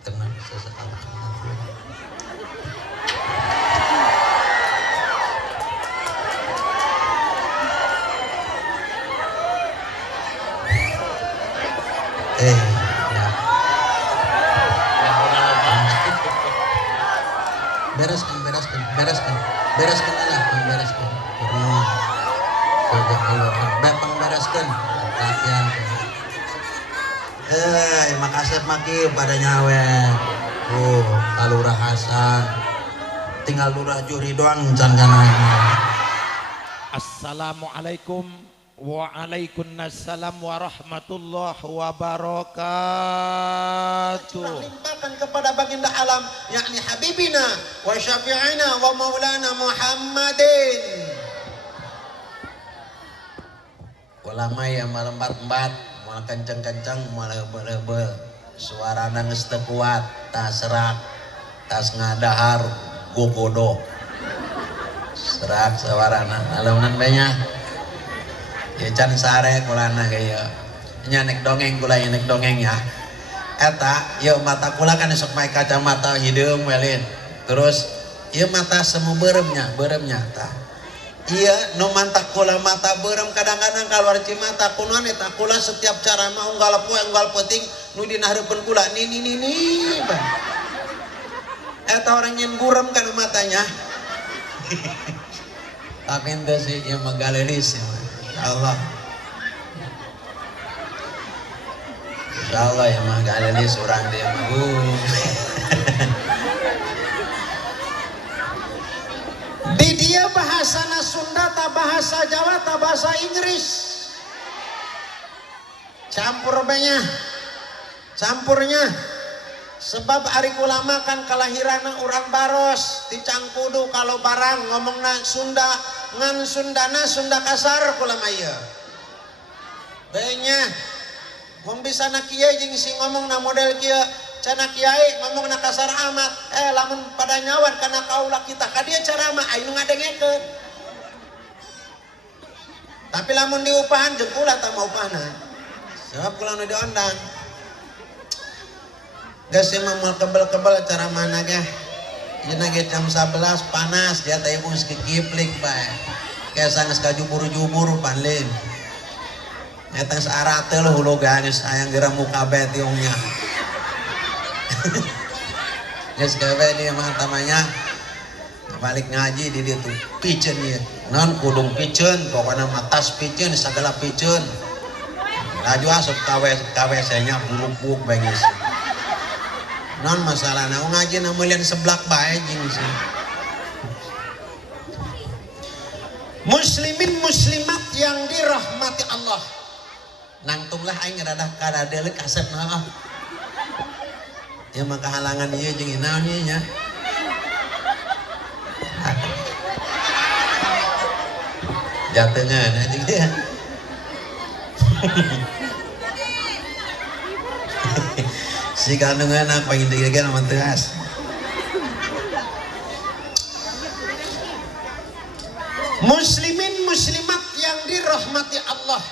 Tenang sesaat. Ya. Bereskan lah, bereskan. Bereskan. Latihan. Makasih maki pada nyawe. Kalurah Hasan. Tinggal Lurah Juri doang can gananya. Assalamualaikum waalaikumsalam warahmatullahi wabarakatuh. Limpahkan kepada baginda alam yakni habibina wa syafi'ina wa maulana Muhammadin. Ulama yang melembat-lembat, mau kencang-kencang, mau lebel-lebel, suarana geus teu kuat, tas serak, tas ngadahar, gogodo. Serak suarana, aleunan banyak. Ya can sare kulana gaya nya nek dongeng kula nek dongeng ya eta ieu mata kula kan sok main kacamata hideung welin terus ieu mata semu beuremnya tah ieu nu mantak kula mata beurem kadang-kadang kaluar cimata kunaon eta kula setiap cara mah unggal poe unggal penting nu dina hareupeun kula ni eta orang nyen burem kana matanya tapi ente sih ieu mah galeris Allah, Insya Allah ya mah gak ada nih seorang dia di dia bahasa Sunda tak bahasa Jawa tak bahasa Inggris campurnya sebab ari ulama kan kelahiran orang Baros di Cangkudu kalau barang ngomongna Sunda ngan Sundana Sunda kasar kula maya banyak wong bisa nak kiai jeung si ngomong na model kieu cenah kiai ngomong na kasar amat lamun pada nyawan kana kaula kita ka dieu cara mah aya nu ngadengekeun tapi lamun diupahan jeung kula tah mau upahna sebab kula nu diondang geus mah kebel-kebel cara mana ge Jena ge jam 11 panas dia teh geus kikiplik bae. Kayak sanggeus kajubur-jubur panlin. Eta saara teh leuh hulu geus hayang geura muka bae tiungnya. Geus gawe dia mah tamanya balik ngaji di dieu tuh piceun ieu. Non kudung piceun, pokona mah tas piceun sagala piceun. Laju asup ka WC-nya buruk-buruk bae geus. Non masalahnya ngaji namanya seblak bae jeung sih. Muslimin muslimat yang dirahmati Allah. Nangtunglah aing rada kadadeuleuh kasetna. Ya maka halangan ieu jeung naon ieu nya. Jatengan anjing dia. Si kandungan apa yang digagal sama teras muslimin muslimat yang dirahmati Allah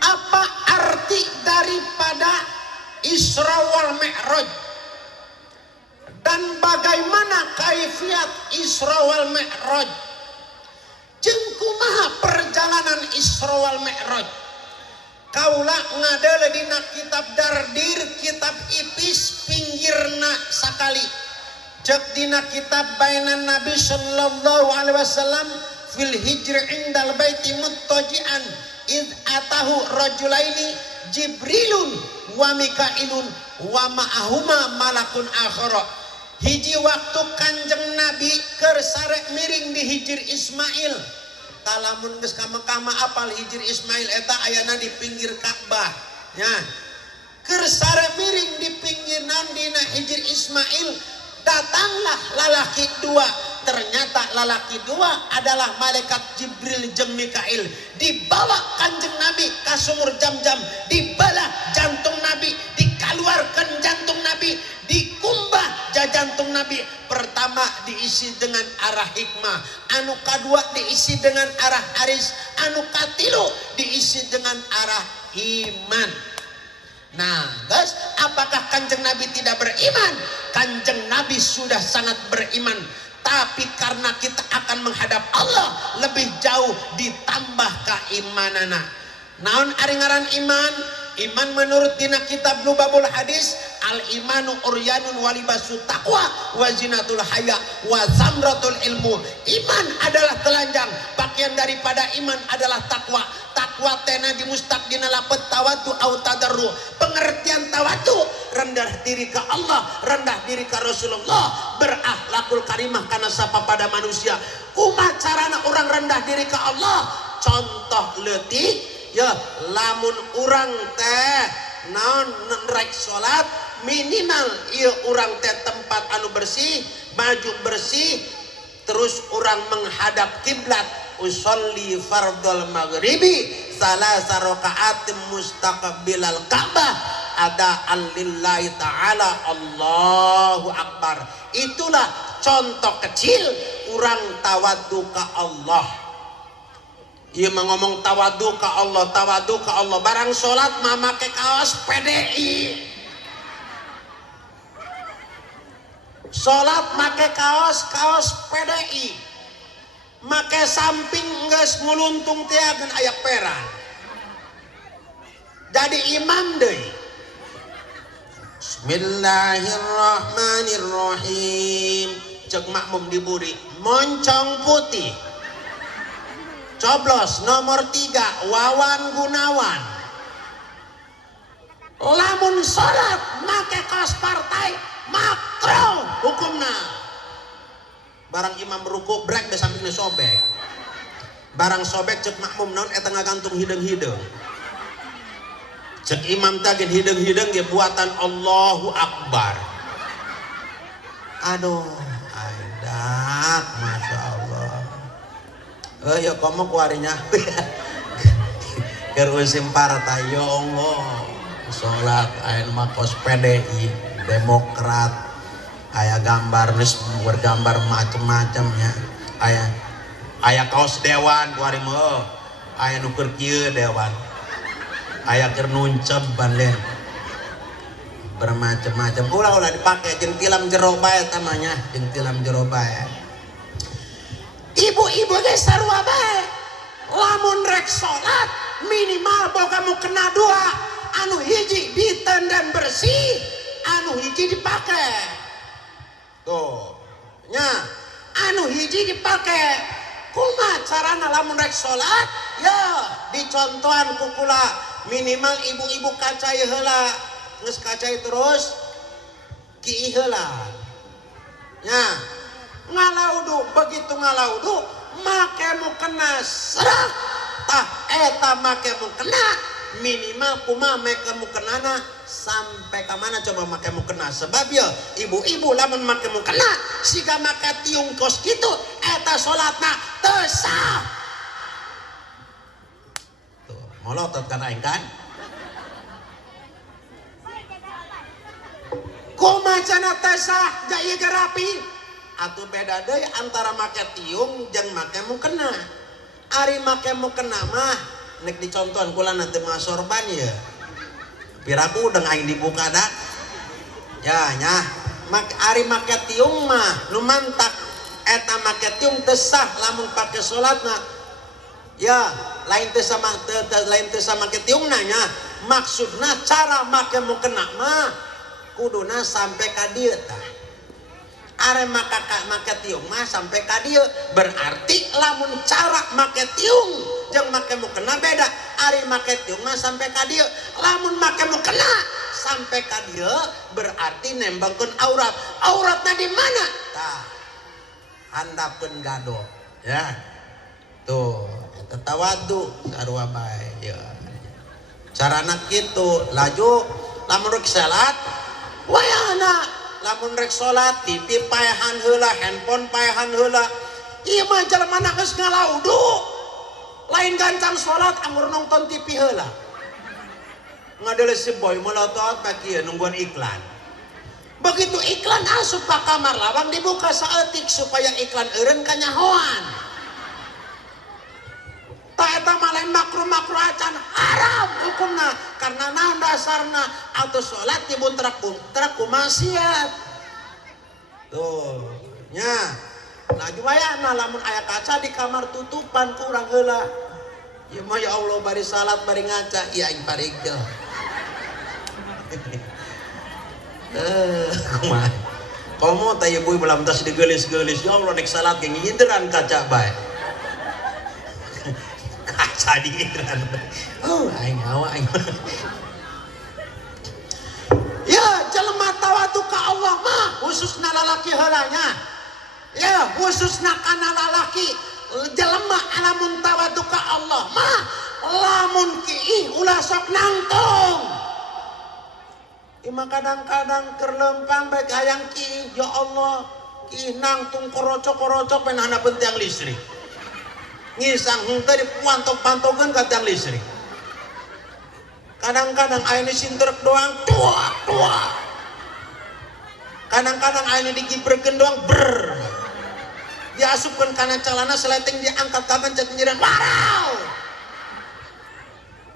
apa arti daripada Isra wal Mi'raj dan bagaimana kaifiat Isra wal Mi'raj jeung kumaha perjalanan Isra wal Mi'raj kaula ngadele dina kitab Dardir kitab Ipis pinggirna sakali cek dina kitab bainan Nabi sallallahu alaihi wasallam fil hijri indal baiti muttaji'an id atahu rajulaini Jibrilun wa Mikailun wa ma'ahuma malakun akhara hiji waktu kanjeng Nabi keur sare miring di hijir Ismail lamun geus ka Mekah mah apal hijir Ismail eta ayana di pinggir Ka'bah nya keur sare miring di pinggiran dina hijir Ismail datanglah lalaki dua ternyata lalaki dua adalah malaikat Jibril jeung Mikail dibawa kanjeng Nabi ka sumur Jam-Jam dibalah jantung Nabi dikaluarkan jantung Nabi dikumbah jantung Nabi pertama diisi dengan arah hikmah anu kadua diisi dengan arah aris anu katilu diisi dengan arah iman Nah guys, apakah Kanjeng Nabi tidak beriman? Kanjeng Nabi sudah sangat beriman, tapi karena kita akan menghadap Allah lebih jauh ditambah keimanana. Naon ari ngaran iman? Iman menurut dina kitab Lubabul Hadis, al imanu uryanun walibasu taqwa wa zinatul haya wa zamratul ilmu. Iman adalah telanjang, pakaian daripada iman adalah takwa. Takwa tena dimustaq dina lapet tawadu au tadarru. Pengertian tawadu, rendah diri ke Allah, rendah diri ke Rasulullah, berakhlakul karimah kana sapa pada manusia. Kumaha carana orang rendah diri ke Allah? Contoh leutik ya, lamun urang teh naon rek salat minimal ieu urang teh tempat anu bersih, baju bersih, terus urang menghadap kiblat. Usolli fardhol maghribi salasa raka'atin mustaqbilal Ka'bah adaan lillahi ta'ala, Allahu akbar. Itulah contoh kecil urang tawadhu ka Allah. Ia ngomong tawadu ka Allah, tawadu ka Allah. Barang sholat mah make kaos PDI. Sholat make kaos PDI. Make samping geus nguluntung teh ageun aya peran. Jadi imam deui. Bismillahirrahmanirrahim. Cek makmum diburi moncong putih. Coblos nomor 3 Wawan Gunawan. Lamun sholat make kaos partai makruh hukumna. Barang imam ruku brek di sampingnya sobek. Barang sobek cek makmum naon eta ngagantung hideung-hideung. Cek imam teh gen hideung-hideung ge buatan Allahu Akbar. Aduh, aidak Masya Allah. Ya komo kuarinya kerusim partai ya Allah. Sholat ayeuna mah kos PDI Demokrat, aya gambar geus bergambar macem-macemnya, aya kaos dewan kuari mah, aya nu keur kieu dewan, aya keur nunceb banlen bermacam-macam ulah dipake jeung tilam jero bae tamanya, jeung tilam jero bae. Ibu-ibu ge sarua bae lamun rek salat minimal boga mukena 2, anu hiji ditendang bersih, anu hiji dipake tuh nya, anu hiji dipake. Kumaha carana lamun rek salat? Ya dicontohan kukula minimal ibu-ibu kacai heula, geus kacai terus kieu heula nya ngalaudu. Begitu ngalaudu make mukena serak tah eta make mukena minimal kumaha make mukenana sampai ke mana coba make mukena. Sebab ya ibu-ibu lamun make mukena siga make tiung kos kitu eta salatna teu sah. Tuh molotot kan aing kan. Kumaha cenah teu sah ja ieu ge rapi. Atuh beda deui antara make tiung jeung make mukena. Ari make mukena mah nek dicontohan kula nanti mah sorban ya. Piraku udang aing dibuka dah. Ya nya, ari make tiung mah nu mantak eta make tiung teu sah lamun pake salatna. Ya, lain teu sama make tiungna nya. Maksudna cara make mukena mah kuduna sampai ka dieu tah. Are make tiung mah sampai ka dieu. Berarti lamun cara make tiung jeung make mukena beda. Ari make tiung mah sampai ka dieu. Lamun make mukena sampai ka dieu berarti nembangkeun aurat. Auratna di mana? Tah. Handapkeun gado. Ya. Tuh, eta tawadhu sarua bae ya. Carana kitu, laju lamun rek salat wayahna. Lamun rek salat TV paehan heula, handphone paehan heula. Ieu mah jalemana geus ngalaudu. Lain gancang salat anggur nonton TV heula. Ngadele si boy melotot baki nungguan iklan. Begitu iklan asup ka kamar lawang dibuka saeutik supaya iklan eureun kanyahoan. Ta eta mah lain makruh-makruh acan haram hukumna. karena naon dasarna atau sholat dibuntrak ku maksiat tuh nya nah jumayana lamun aya kaca di kamar tutupan kurang heula ya mah ya Allah bari salat bari ngaca ya aing paregel kumaha komo teh ibu belam tas digelis-gelis ya Allah nek salat ge nginderan kaca bae kaca diinderan oh aing hawa aing ya jelema tawadu ka Allah mah khususna lalaki heulanya ya khususna kana lalaki jelema alamun tawadu ka Allah mah lamun kiih ulah sok nangtung ima kadang-kadang kerlempang baik hayang kiih ya Allah kiih nangtung korocok-korocok penana bentiang listrik ngisang henteu dipuantok-pantokeun ka tiang listrik kadang-kadang ayeuna sintrek doang tua kadang-kadang ayeuna digibrekeun doang ber diasupkeun kana calana seleteng diangkat ka pencet nyireun warau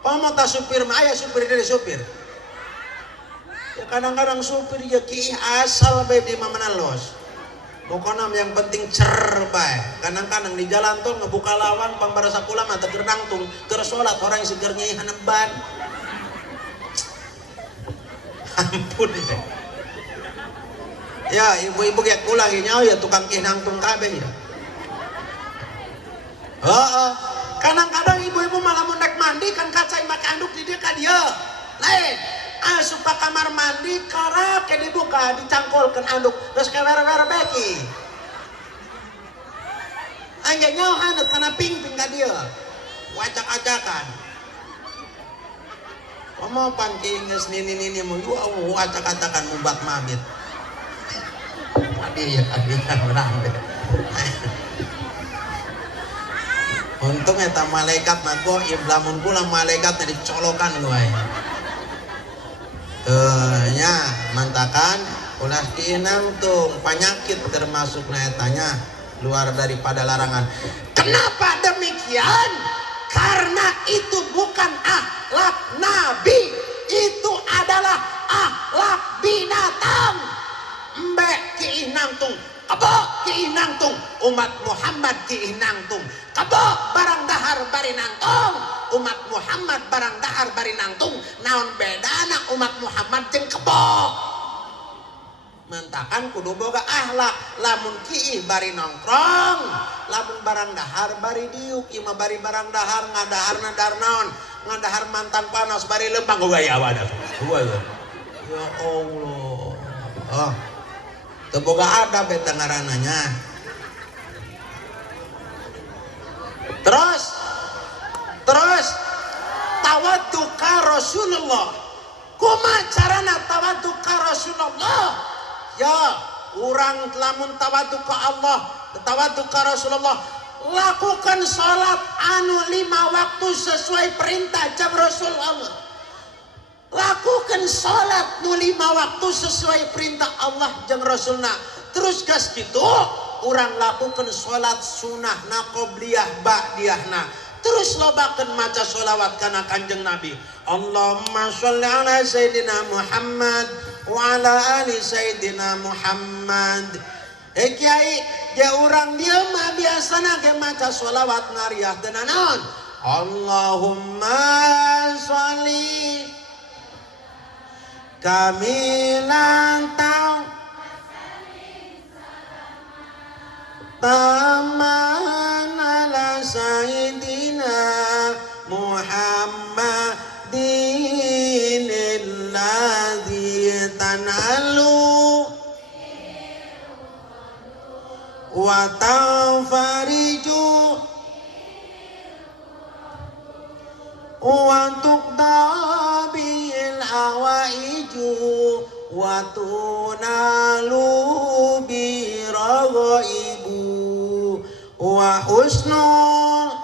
komo ta supir mah aya supir dari supir ya kadang-kadang supir ya kiih asal bae di mamana los pokona yang penting cer bae kadang-kadang di jalan tol ngebuka lawang pambarasa kula mah teu nangtung keur salat orang seger nyai haneban ampun ya ibu-ibu kayak kula ge nyaho ya tukang kiih nangtung kabeh ya kadang-kadang ibu-ibu malah mun rek mandi kan kaca make anduk di dieu ka dieu lain asup ka kamar mandi karap ke dibuka dicangkolkeun anduk terus ke wer-wer beki angge nyaho haneut kana ping-ping ka dieu wacak-acakan komo pan kiing geus nini-nini mun acak-acakan mubak mabit adi ya kan urang untung eta malaikat mah goib lamun kula malaikat teh dicolokan wae nya mantakan ulah kiinangtung penyakit termasuk etanya luar daripada larangan. Kenapa demikian? Karena itu bukan akhlak Nabi, itu adalah akhlak binatang. Mbek kiinangtung kebo kiinangtung umat Muhammad kiinangtung kebo barang dahar bari nangtung umat Muhammad barang dahar bari nangtung naon bedana umat Muhammad jeung kebo mantakan kudu boga akhlak lamun kiih bari nongkrong lamun barang dahar bari diuk ieu mah bari barang dahar ngadaharna dar naon ngadahar mantan panas bari lempang gaya wadah ya Allah teboga ada beta ngarananya terus tawaddu ka Rasulullah kumaha carana tawaddu ka Rasulullah ya urang lamun tawaddu ka Allah tawaddu ka Rasulullah lakukan salat anu 5 waktu sesuai perintah jam Rasulullah lakukan salat nu 5 waktu sesuai perintah Allah jeung Rasulna terus gas gitu urang lakukan salat sunnahna qobliyah ba'diyahna terus lobakeun maca sholawat kana Kanjeng Nabi Allahumma sholli ala sayyidina Muhammad wa ala ali sayyidina Muhammad kiai ya urang dieu mah biasana ge maca sholawat nariah teu naon Allahumma sholli kami lantau taman ala sayyidina Muhammadin alladhi tanalu wa tanfariju wa tuqdabil hawaiju wa tunalu biragaibu wa husnul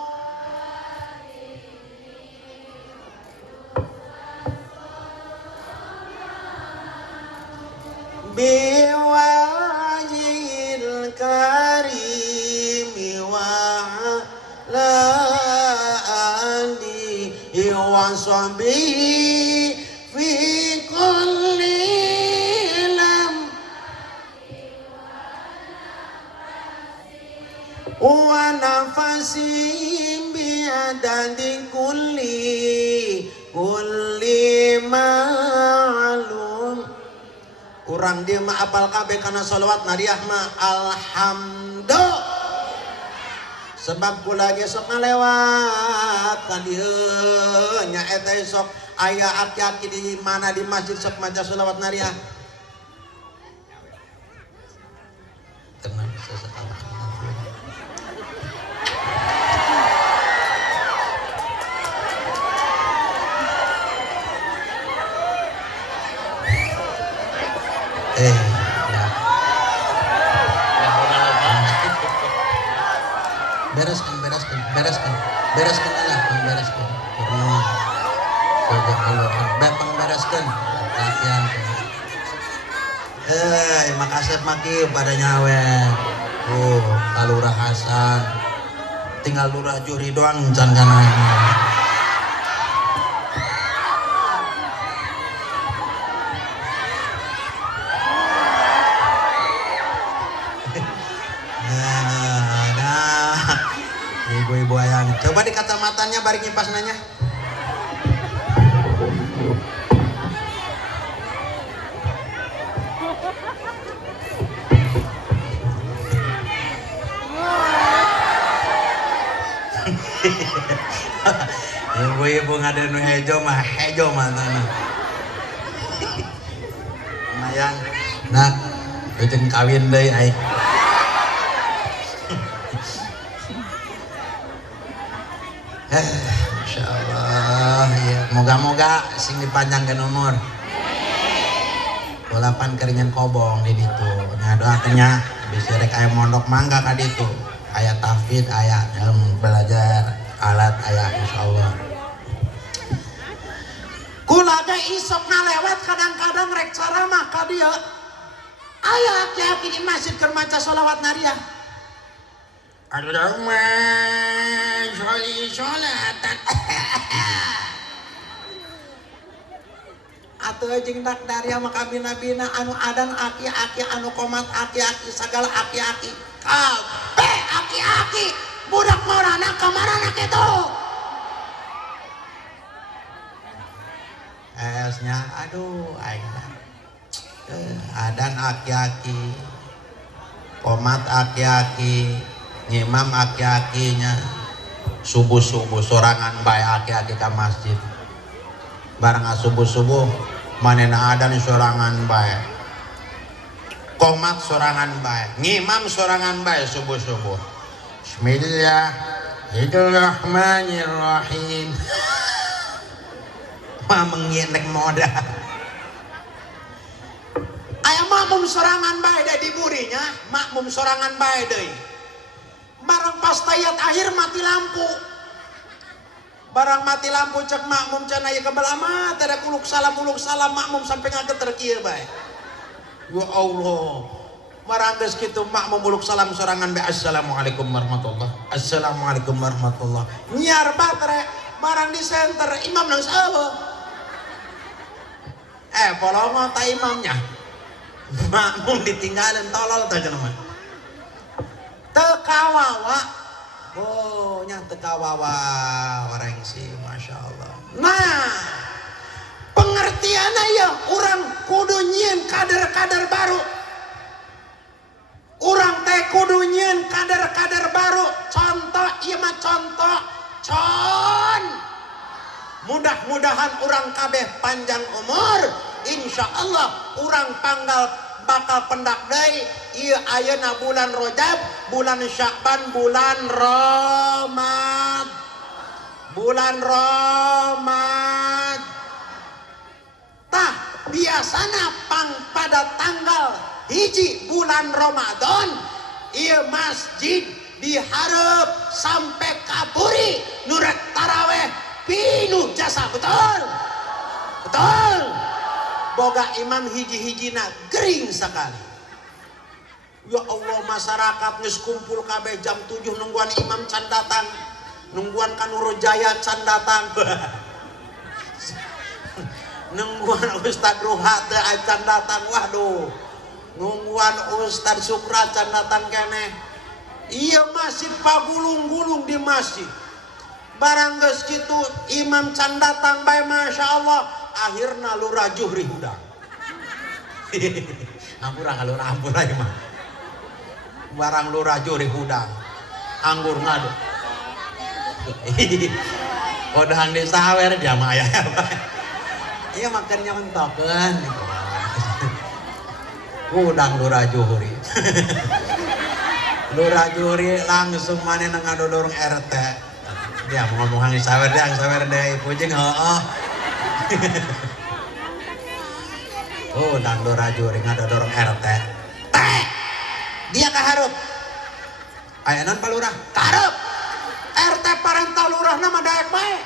biwajil karimi wa la andi iwan suami fi kulli lam wa nafasim biadadi kulli ma'lum. Urang dia mah apal kabeh kana sholawat nariah mah alhamdulillah. Sebab kula ge sok ngalewat ka dieu nya eta sok aya aki-aki di mana di masjid sok maca sholawat nariah. Tenang sesekali. Ya. Bereskan Allah, bereskan. Bereskan. Latihan. Makasih maki pada nyawe. Kalurah Hasan. Tinggal Lurah Juri doang can kana. Ibu-ibu ayang, coba di kacamatanya bari nyipas nanya. Ibu-ibu ngadain hejo mah tanah. Lumayan, nak, ujung kawin deh ay. Masya Allah ya. Moga-moga sing dipanjangkan umur. Bolapan keringan kobong di ditu. Nya doanya bisa rek aya mondok mangga ka ditu. Aya tafid, aya belajar alat aya insyaallah. Kula ge isok ngalewat kadang-kadang rek ceramah ka dieu. Aya aki-aki di masjid keur maca sholawat nariah. Allahumma sholli sholatan. Atuh jeung dak daria mah kabina-bina anu adan aki-aki anu komat aki-aki sagala aki-aki. Kabeh aki-aki budak marana kamarana kitu. Esnya aduh aing adan aki-aki. Komat aki-aki. Ngimam aki-akinya subuh-subuh sorangan bae aki-aki ka masjid barang subuh-subuh manena adan sorangan bae komat sorangan bae ngimam sorangan bae subuh-subuh Bismillahirrahmanirrahim mameng nek moda aya makmum sorangan bae da diburinya makmum sorangan bae deui. Barang pas tayat akhir mati lampu. Barang mati lampu cek makmum can aya kebal amat ada kuluk salam makmum sampai ngageter kieu bae. Ya Allah. Barang geus kitu makmum muluk salam sorangan bae assalamualaikum warahmatullah. Assalamualaikum warahmatullah. Nyar batre barang di center imam nang saeueuh. Polongo ta imamnya. Makmum ditinggalin tolol teh cenah mah. Tekawawa, nya tekawawa orang sih, masya Allah. Nah, pengertiannya ya, orang kudu nyieun kader-kader baru. Orang teh kudu nyieun kader-kader baru. Contoh, iya mah contoh, mudah-mudahan orang kabeh panjang umur. Insya Allah, orang panggal bakal pendak deui ieu ayeuna bulan Rajab, bulan Sya'ban, bulan Ramadan. Tah biasana pang pada tanggal hiji bulan Ramadan ieu masjid dihareup sampai kaburi nurat taraweh pinuh jasa betul. Boga imam hiji-hijina gering sekali. Ya Allah masyarakat geus kumpul kabeh jam 7 nungguan imam can datang. Nungguan Kanuro Jaya can datang. nungguan Ustad Ruha teh acan datang, waduh nungguan Ustad Sukra acan datang keneh. Iya masjid pagulung-gulung di masjid barang geus kitu imam can datang bae masya Allah akhirna lurah Juhri hudang. Ampura lurah ampura ieu mah barang lurah Juhri hudang anggur ngadu. Kodang di sawer jamaah ya. Iya makannya mentokeun. Udang lurah Juhri. Lurah Juhri langsung maneh ngadodorong RT. Dia mau ngomong di sawer deh pujing heueuh. Udang lurah Juhri ngadodorong RT. Teh. Dia kahareup. Aya naon Pak Lurah? Kahareup. RT parental lurah nama daek bae.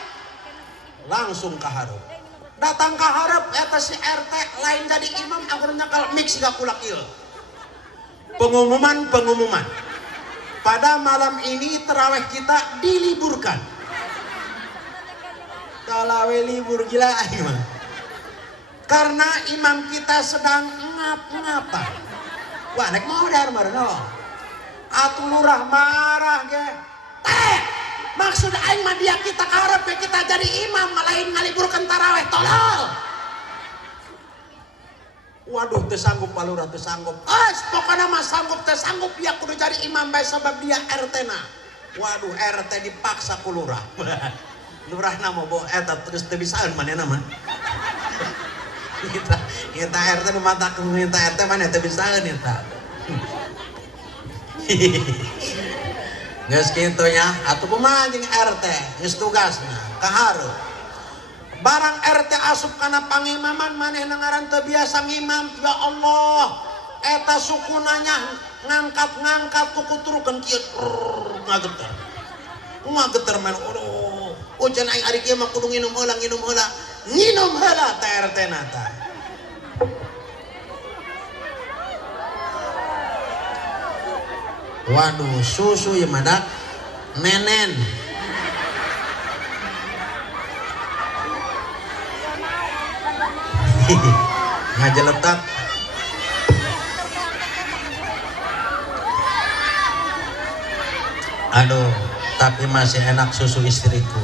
Langsung kahareup. Datang kahareup eta si RT lain jadi imam akhirnya kalau mix siga kulak ieu. Pengumuman. Pada malam ini tarawih kita diliburkan. Talawe libur gila aing mah. Karena imam kita sedang ngap-ngapan. Wah nek modar marno. Atuh lurah marah ge. Teh, maksud aing mah dia kita kaharep kita jadi imam ngalahin ngaliburkan tarawih tolol. Waduh teu sanggup Pak Lurah teu sanggup. Pokona mah sanggup teu sanggup dia kudu jadi imam bae sabab dia RT na. Waduh RT dipaksa ku lurah. Lurah na mah bawa eta terus teu bisaeun manehna mah. Kita RT nu mata minta RT maneh teu bisaeun eta. Geus kitu nya atuh kumaha jeung RT geus tugasna kahareup. Barang RT asup kana pangimaman maneh ngaran teu biasa ngimam ya Allah eta sukunanya ngangkat kukuturukeun kieu ngageter men ujan aing ari kieu mah kudu nginum heula teh RT na tah. Waduh susu ya madak nenen. Ngajeletak. Aduh, tapi masih enak susu istriku.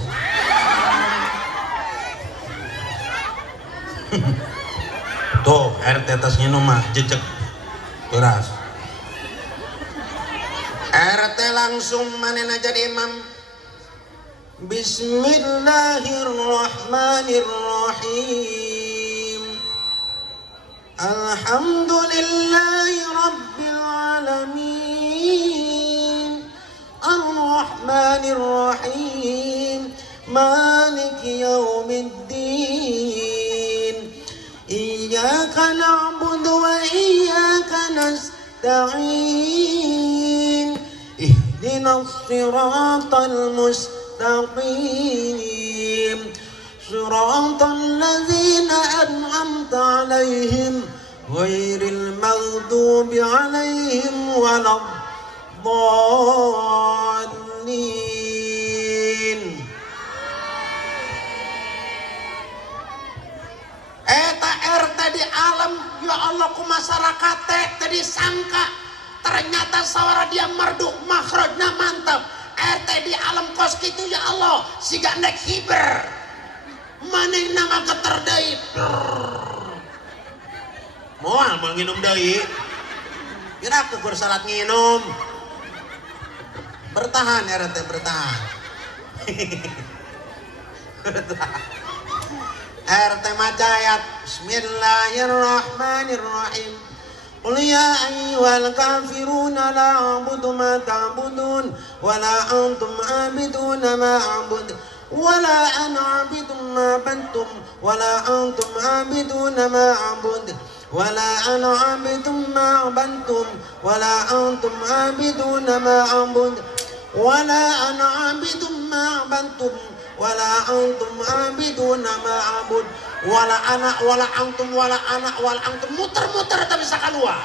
Tuh, RT tas nginum mah jejek. Keras. RT langsung manena jadi imam. Bismillahirrahmanirrahim. Alhamdulillahi rabbil alamin. Ar-Rahmanir-Rahim. Maliki yaumiddin. Iyyaka na'budu wa iyyaka nasta'in. Ihdinas siratal mustaqim. Siratal ladzina an'amta 'alaihim ghairil maghdubi 'alaihim waladdallin. Eta RT di alam ya Allah ku masyarakat teh disangka ternyata suara dia merdu makhrajna mantap. RT di alam kos kitu ya Allah siga nek hiber maneh nama geter deui moal manginum deui kira keur salat nginum bertahan RT bertahan. RT maca ayat Bismillahirrahmanirrahim. Qul ya ayyuhal kafiruna la a'budu ma ta'budun wa la antum 'abiduna ma a'budu wa la ana 'abidun ma bantum wa la antum 'abiduna ma a'budu wa la ana 'abidun ma bantum wa la antum 'abiduna ma a'budu wa la ana 'abidun ma bantum wala antum abiduna ma'abud wala ana wala antum wala ana wala antum muter-muter tapi bisa keluar.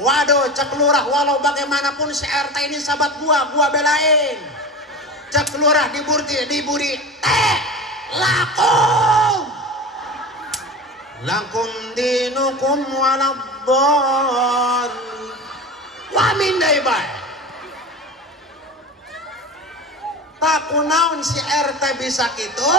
Waduh cek lurah walau bagaimanapun si RT ini sahabat gua belain. Cek lurah diburi teh laku lakum dinukum waladdallin. Wa min deui bae. Tak kunaon si RT bisa gitu.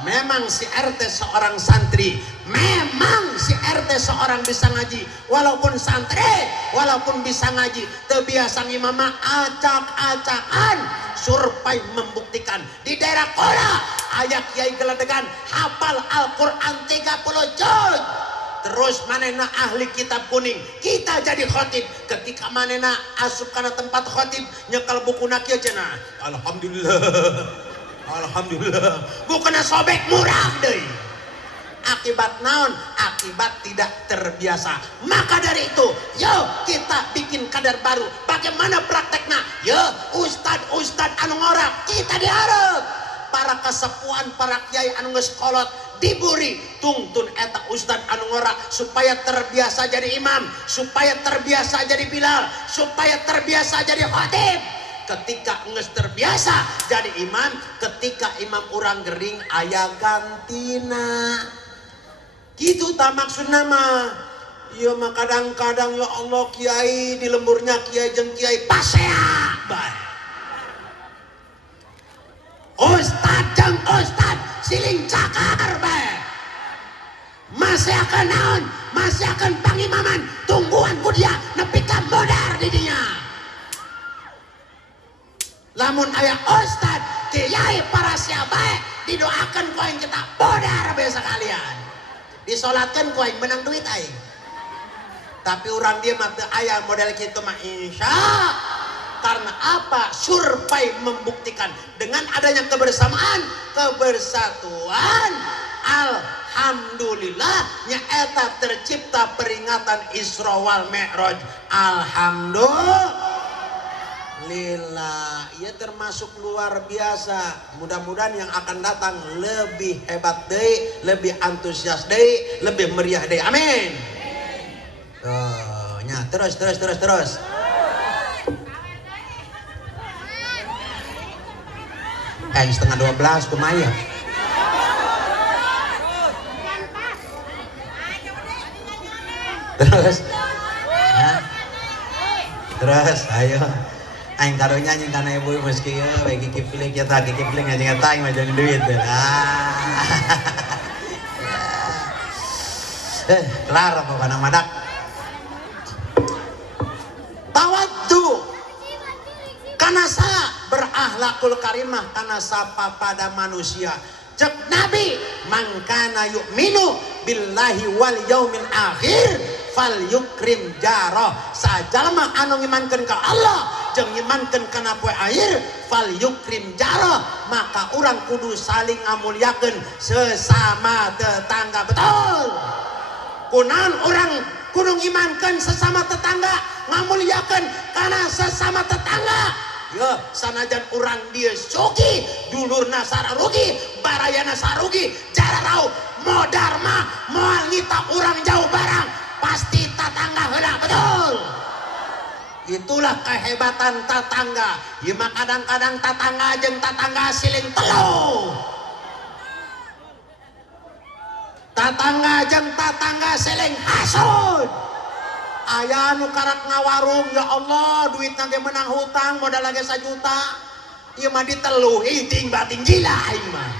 Memang si RT seorang santri, memang si RT seorang bisa ngaji, walaupun santri, walaupun bisa ngaji, terbiasa imamah acak-acakan, survei membuktikan di daerah Kola ayat kiai geledegan hafal Al-Quran 30 juz. Terus manena ahli kitab kuning, kita jadi khotib. Ketika manena asup kana tempat khotib, nyekel buku kieu cenah. Alhamdulillah. Alhamdulillah, bukannya sobek murah deh. Akibat naon? Akibat tidak terbiasa. Maka dari itu, yuk kita bikin kadar baru. Bagaimana prakteknya? Yuk ustad anu ngora kita diharap. Para kesepuan, para kiai anu geus kolot diburi tungtun eta ustad anu ngora supaya terbiasa jadi imam, supaya terbiasa jadi bilal, supaya terbiasa jadi khatib. Ketika nges terbiasa jadi imam, ketika imam urang gering aya gantina. Gitu tak maksud nama. Ya mah kadang-kadang ya Allah kiai di lemburnya kiai jeung kiai pasea bae. Ustad jeung ustad siling cakar bae. Masih akan naon? Masih akan pangimaman tungguan ku dia nepi ka modar di dinya. Lamun aya ustad, kiai para siabae didoakan ku aing kita bodar bae sekalian. Disolatkeun ku aing menang duit aing. Tapi urang dia mah teu aya model kitu mah insya. Karena apa? Survei membuktikan dengan adanya kebersamaan, kebersatuan, alhamdulillah nyaeta tercipta peringatan Isra wal Mi'raj. Alhamdulillah. Lillah, ia termasuk luar biasa. Mudah-mudahan yang akan datang lebih hebat deh, lebih antusias deh, lebih meriah deh. Amin. Oh, nya terus. Setengah 12 kumaya. Terus, ayo. Aing karunya nyanyi kana ibu meski ya bagi kipling kita kipling aja ngetang mah jadi duit. Kelar apa kana madak. Tawaddu kana sa berakhlakul karimah kana sapa pada manusia. Cek Nabi, mangkana yu'minu billahi wal yaumil akhir fal yukrim jarah. Sajalma anu ngimankeun ka Allah jeung ngimankeun kana poe akhir fal yukrim jarah, maka urang kudu saling ngamulyakeun sesama tetangga. Betul. Kunaon urang kudu ngimankeun sesama tetangga, ngamulyakeun kana sesama tetangga. Ya, sanajan urang dia sugi, dulurna sararugi, barayana sarugi, jararau modar mah moal ngita urang jauh barang, pasti tetangga heula. Betul. Itulah kehebatan tetangga. Ya mah kadang-kadang tetangga jeung tetangga siling telu. Tetangga jeung tetangga siling hasud. Aya nu karak ngawarung, ya Allah duitna ge menang hutang modal lagi 1 juta. Ieu mah diteluhi ting bating gila aing mah.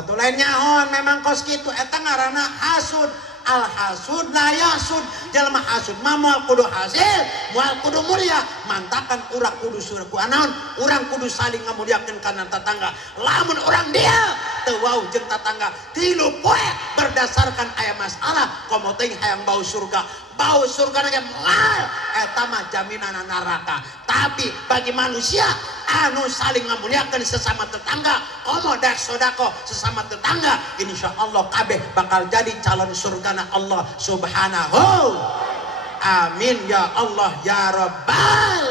Atuh lain nyaon memang kos kitu eta ngaranna hasud. Al hasud la yasud. Jalma hasud mah moal kudu hasil, moal kudu mulia. Mantakan urang kudu surku anaon? Urang kudu saling ngamulyakeun kana tetangga. Lamun urang dia teu wau jeung tetangga 3 poe berdasarkan aya masalah komo teuing hayang bau surga. Bau surga ge moal eta mah jaminan neraka. Tapi bagi manusia anu saling ngamulyakeun sesama tetangga, komo dak sodako sesama tetangga, insyaallah kabeh bakal jadi calon surgana Allah Subhanahu. Amin ya Allah ya Rabbal